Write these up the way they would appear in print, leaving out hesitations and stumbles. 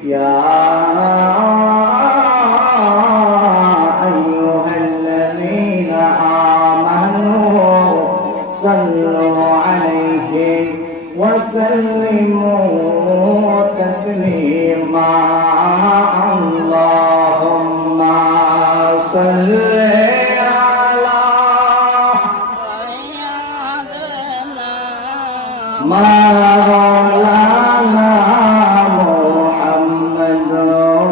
ইয়া আইয়ুহাল্লাযীনা আমানু সাল্লু আলাইহি ওয়া সাল্লিমু তাসলিমা আল্লাহুম্মা সাল্লি মাওলানা মুহাম্মদ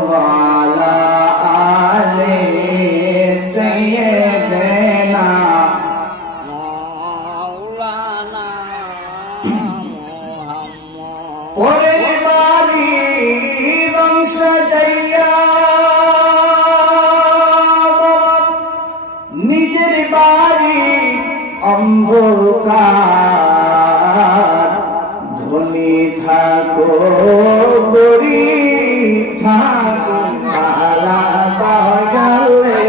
ওয়া আলা আলি সাইয়্যিদিনা মাওলানা মুহাম্মদ পরের বাড়ি বংশ যাইয়া বাবা নিজের বাড়ি অন্ধকার ধনী থাকো গরিব থাকো আলাদা গেলে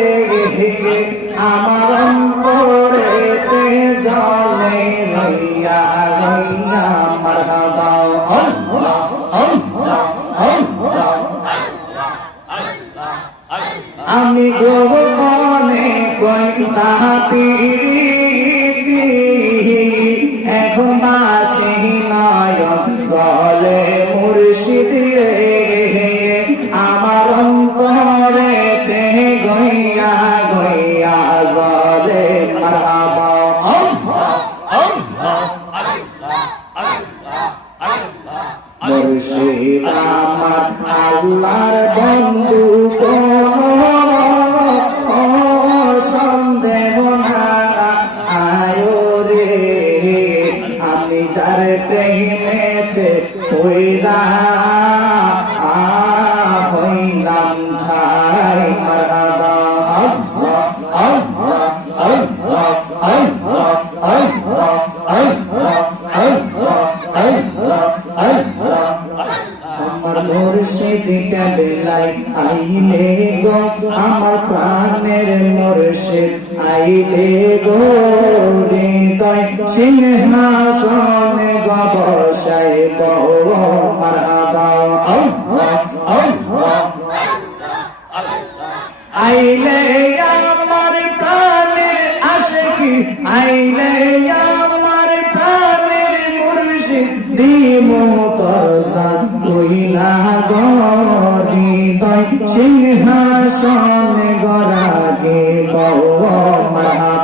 আমার অন্তরেতে জলে রইয়া রইয়া মারহাবা আল্লাহ আল্লাহ আল্লাহ আমি গোপনে কইতা পিরিতি এখন বাসি নয়ন জলে মুর্শিদ আমার অন্তরেতে গইয়া গইয়া জলে মারহাবা আল্লাহ আল্লাহ মুর্শিদ আমার আল্লাহর বন্ধু সন্দেহ না আয়ো রে আমি যার প্রেমেতে হইলাম ছাই মারহাবা আল্লাহ আল্লাহ আল্লাহ আল্লাহ আল্লাহ আল্লাহ আল্লাহ আল্লাহ আল্লাহ আমার মুর্শিদ কাবেলাই আইলে গো আমার প্রাণের মুর্শিদ আইলে গো হৃদয় সিংহাসনে গো বসাইব মারহাবা আল্লাহ আল্লাহ আইলে আমার প্রাণের আশিকি আইলে আমার প্রাণের মুর্শিদ দিমো তরসান কইলা গরিদয় সিংহাসনে গড়াগে গো মারহাবা